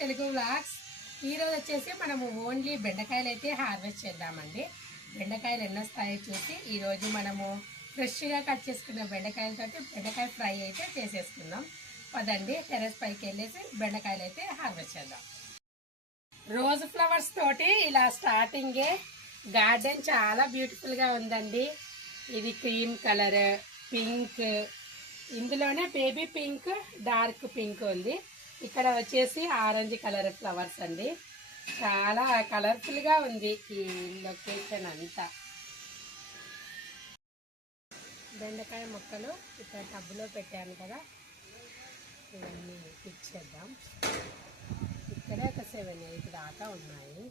Telugu vlogs ఈరోజు వచ్చేసి మనము ఓన్లీ బెండకాయలు అయితే హార్వెస్ట్ చేద్దామండి. బెండకాయలు ఎన్నో స్థాయి చూసి ఈరోజు మనము ఫ్రెష్గా కట్ చేసుకున్న బెండకాయలతో బెండకాయ ఫ్రై అయితే చేసేసుకుందాం. పదండి టెరెస్ పైకి వెళ్ళేసి బెండకాయలు అయితే హార్వెస్ట్ చేద్దాం. రోజ్ ఫ్లవర్స్ తోటి ఇలా స్టార్టింగే గార్డెన్ చాలా బ్యూటిఫుల్గా ఉందండి. ఇది క్రీమ్ కలర్ పింక్ ఇందులోనే బేబీ పింక్ డార్క్ పింక్ ఉంది. ఇక్కడ వచ్చేసి ఆరెంజ్ కలర్ ఫ్లవర్స్ అండి. చాలా కలర్ఫుల్గా ఉంది ఈ లొకేషన్ అంతా. బెండకాయ మొక్కలు ఇక్కడ టబ్బులో పెట్టాను కదా. ఇవన్నీ పిక్ చేద్దాం. ఒక సెవెన్ ఎయిట్ దాకా ఉన్నాయి.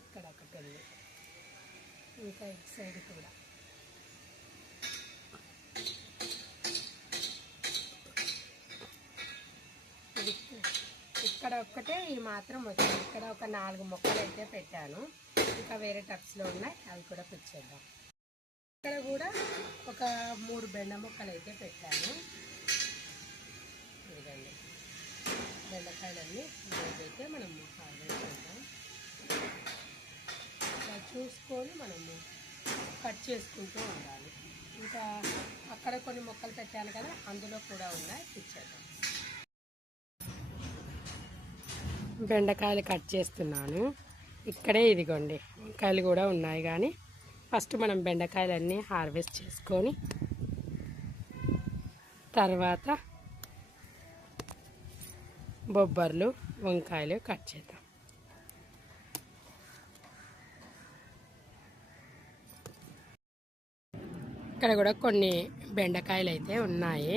ఇక్కడ ఒకటి ఉంది. ఇంకా ఇటు సైడ్ కూడా. ఇక్కడ ఒక్కటే ఈ మాత్రం వచ్చింది. ఇక్కడ ఒక నాలుగు మొక్కలు అయితే పెట్టాను. ఇంకా వేరే టబ్స్లో ఉన్నాయి. అవి కూడా పిచ్చేద్దాం ఇక్కడ కూడా ఒక మూడు బెండ మొక్కలు అయితే పెట్టాను. ఇదండి బెండకాయలన్నీ అయితే మనం హార్వెస్ట్ చేద్దాం. ఇలా చూసుకొని మనము కట్ చేసుకుంటూ ఉండాలి. ఇంకా అక్కడ కొన్ని మొక్కలు పెట్టాను కదా అందులో కూడా ఉన్నాయి. పిచ్చేద్దాం బెండకాయలు కట్ చేస్తున్నాను. ఇక్కడే ఇదిగోండి వంకాయలు కూడా ఉన్నాయి కానీ ఫస్ట్ మనం బెండకాయలన్నీ హార్వెస్ట్ చేసుకొని తర్వాత బొబ్బర్లు వంకాయలు కట్ చేద్దాం. ఇక్కడ కూడా కొన్ని బెండకాయలు అయితే ఉన్నాయి.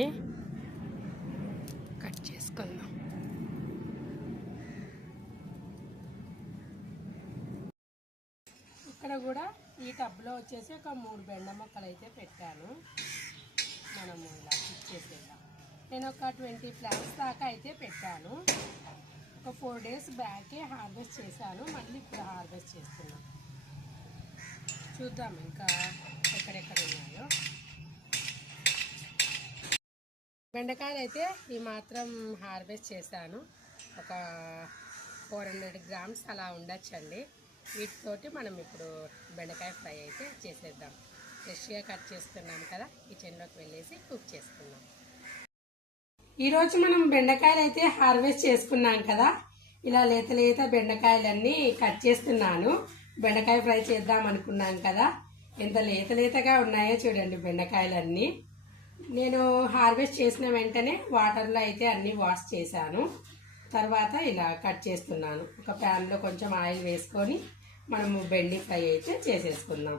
ఇక్కడ కూడా ఈ టబ్లో వచ్చేసి ఒక మూడు బెండ మొక్కలు అయితే పెట్టాను. మనము ఇలా ఇచ్చేసేద్దాం నేను ఒక ట్వంటీ ప్లాంట్స్ దాకా అయితే పెట్టాను. ఒక ఫోర్ డేస్ బ్యాకే హార్వెస్ట్ చేశాను. మళ్ళీ ఇప్పుడు హార్వెస్ట్ చేస్తున్నాం. చూద్దాం ఇంకా ఎక్కడెక్కడ ఉన్నాయో. బెండకాయలు అయితే ఈ మాత్రం హార్వెస్ట్ చేశాను. ఒక ఫోర్ హండ్రెడ్ గ్రామ్స్ అలా ఉండొచ్చండి. వీటితోటి మనం ఇప్పుడు బెండకాయ ఫ్రై అయితే చేసేద్దాం. ఫ్రెష్గా కట్ చేసుకున్నాం కదా కిచెన్లోకి వెళ్ళేసి కుక్ చేసుకున్నాం ఈరోజు మనం బెండకాయలు అయితే హార్వెస్ట్ చేసుకున్నాం కదా ఇలా లేత లేత బెండకాయలన్నీ కట్ చేస్తున్నాను. బెండకాయ ఫ్రై చేద్దాం అనుకున్నాం కదా ఎంత లేత లేతగా ఉన్నాయో చూడండి బెండకాయలన్నీ. నేను హార్వెస్ట్ చేసిన వెంటనే వాటర్లో అయితే అన్నీ వాష్ చేశాను. తర్వాత ఇలా కట్ చేస్తున్నాను. ఒక ప్యాన్లో కొంచెం ఆయిల్ వేసుకొని మనము బెండి ఫ్రై అయితే చేసేసుకుందాం.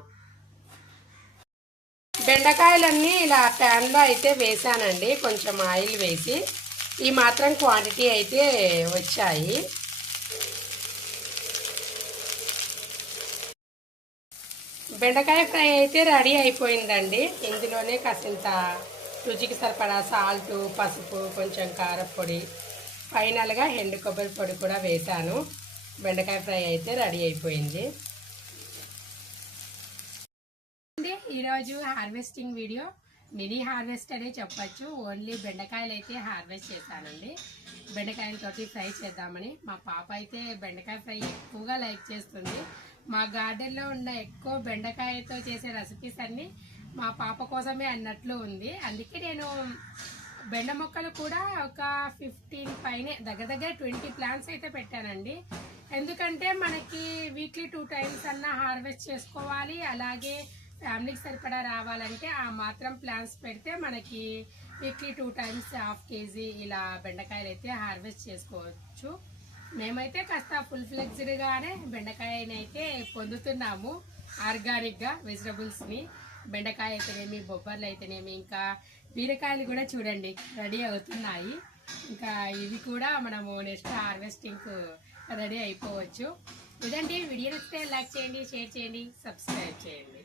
బెండకాయలన్నీ ఇలా ప్యాన్లో అయితే వేసానండి. కొంచెం ఆయిల్ వేసి ఈ మాత్రం క్వాంటిటీ అయితే వచ్చాయి. బెండకాయ ఫ్రై అయితే రెడీ అయిపోయిందండి. ఇందులోనే కాసింత రుచికి సరిపడా సాల్ట్ పసుపు కొంచెం కారపొడి ఫైనల్గా ఎండు కొబ్బరి పొడి కూడా వేశాను బెండకాయ ఫ్రై అయితే రెడీ అయిపోయింది. ఈరోజు హార్వెస్టింగ్ వీడియో. మినీ హార్వెస్ట్ అనే చెప్పచ్చు. ఓన్లీ బెండకాయలు అయితే హార్వెస్ట్ చేశానండి బెండకాయలతోటి ఫ్రై చేద్దామని. మా పాప అయితే బెండకాయ ఫ్రై ఎక్కువగా లైక్ చేస్తుంది. మా గార్డెన్లో ఉన్న ఎక్కువ బెండకాయతో చేసే రెసిపీస్ అన్నీ మా పాప కోసమే అన్నట్లు ఉంది. అందుకే నేను బెండ మొక్కలు కూడా ఒక ఫిఫ్టీన్ పైనే దగ్గర దగ్గర ట్వంటీ ప్లాంట్స్ అయితే పెట్టానండి. ఎందుకంటే మనకి వీక్లీ టూ టైమ్స్ అన్న హార్వెస్ట్ చేసుకోవాలి. అలాగే ఫ్యామిలీకి సరిపడా రావాలంటే ఆ మాత్రం ప్లాన్స్ పెడితే మనకి weekly two times half KG ఇలా బెండకాయలు అయితే హార్వెస్ట్ చేసుకోవచ్చు. మేమైతే కాస్త ఫుల్ ఫ్లెక్స్డ్గానే బెండకాయని అయితే పొందుతున్నాము ఆర్గానిక్గా వెజిటబుల్స్ని. బెండకాయ అయితేనేమి బొబ్బర్లు అయితేనేమి ఇంకా బీరకాయలు కూడా చూడండి రెడీ అవుతున్నాయి. ఇంకా ఇవి కూడా మనము నెక్స్ట్ హార్వెస్టింగ్ రెడీ అయిపోవచ్చు. ఇదండి. వీడియో నచ్చితే లైక్ చేయండి షేర్ చేయండి సబ్స్క్రైబ్ చేయండి.